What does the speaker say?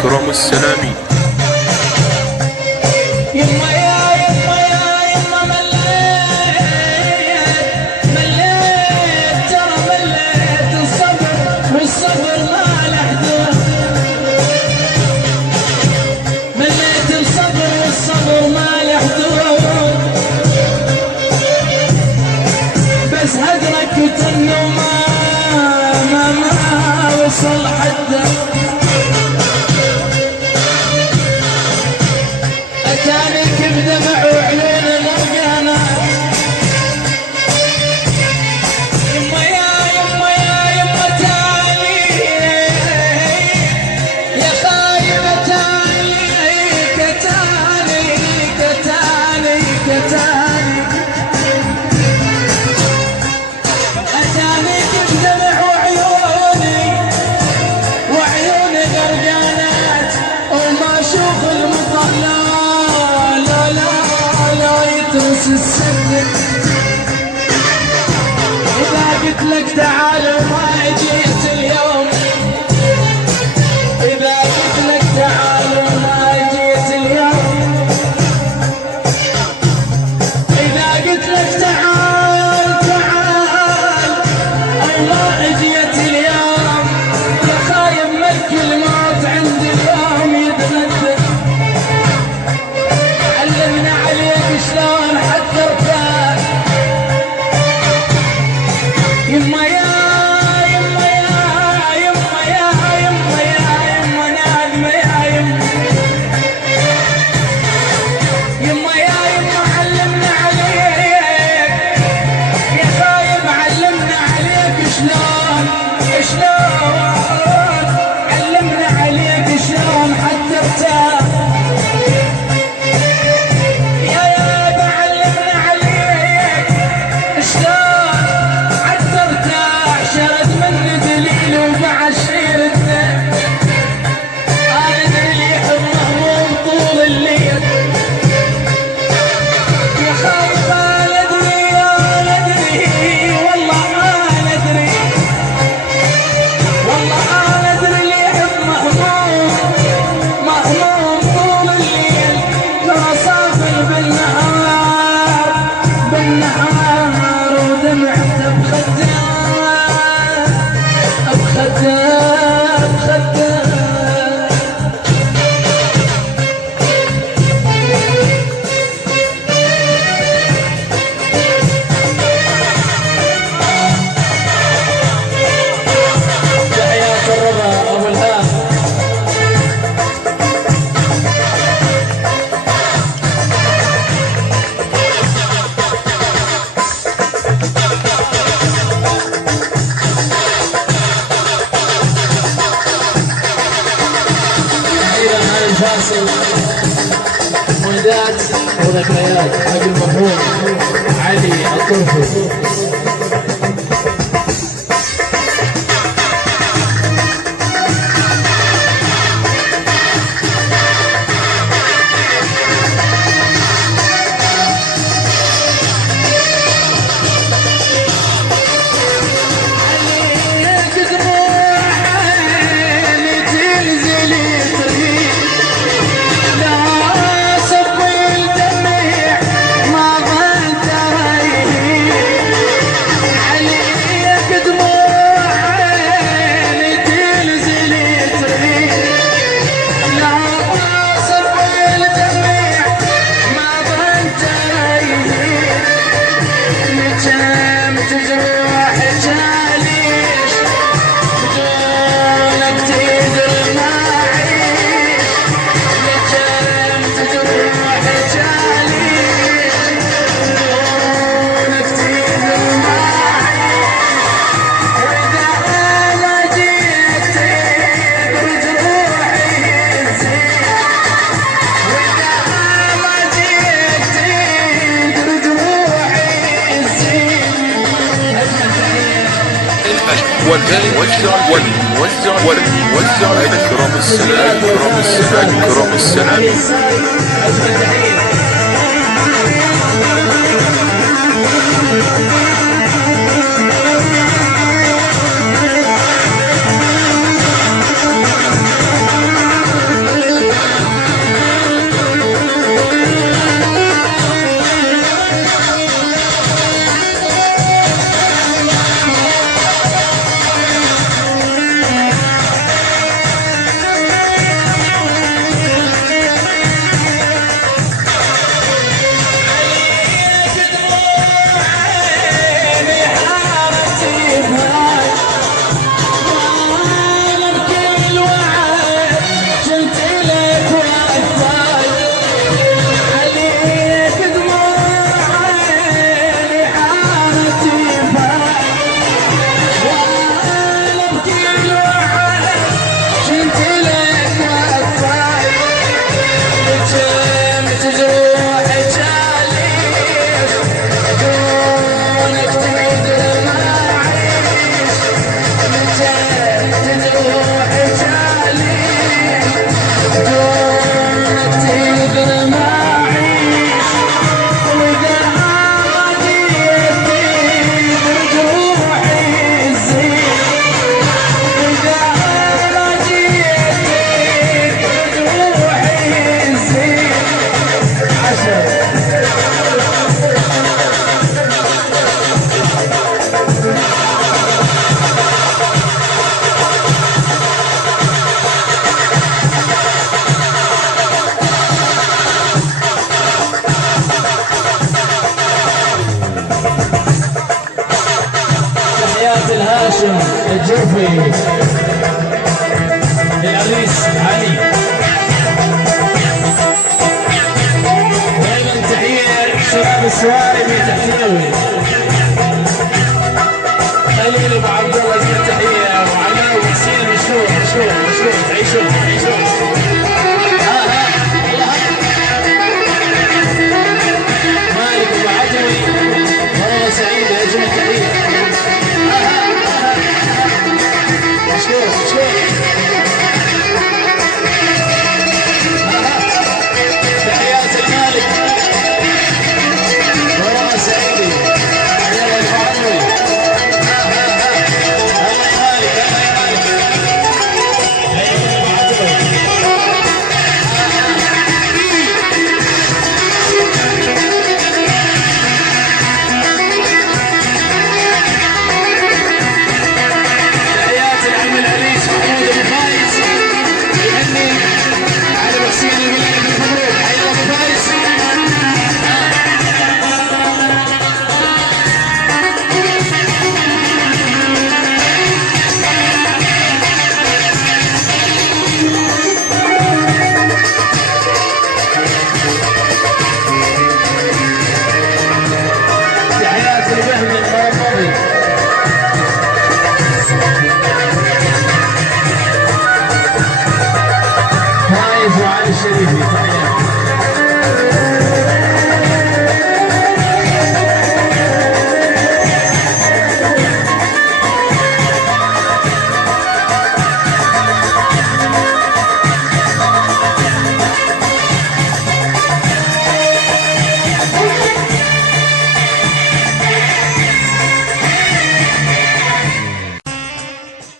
أكرم السلامي. يما يا يما مليت ترى مليت الصبر والصبر ما له حدود. مليت الصبر والصبر ما له حدود. بس هدرك وتنه ما وصل حده. أتانيك بدمع وعيون الغرقانة. يما يما تعالي يا خايبة تعالي كتاني أتانيك بدمع وعيوني غرقانات وما أشوف المطلع يترس السد. إذا قلت لك تعال وما جيت اليوم، إذا قلت لك تعال وما جيت اليوم، إذا قلت لك تعال وما جيت اليوم، يا خايب ملك الموت عند اليوم يتغدر. علمنا عليك شلون حتى ارتاح. يما يا نادمة يا يما علمنا عليك يا خايب. علمنا عليك شلون علمنا عليك شلون حتى ارتاح. مولدات وذكريات حق المرحوم علي الطرفي. والموزع أكرم السلامي. هاشم الجوفي، العريس علي. وايضا تحيه شباب السواد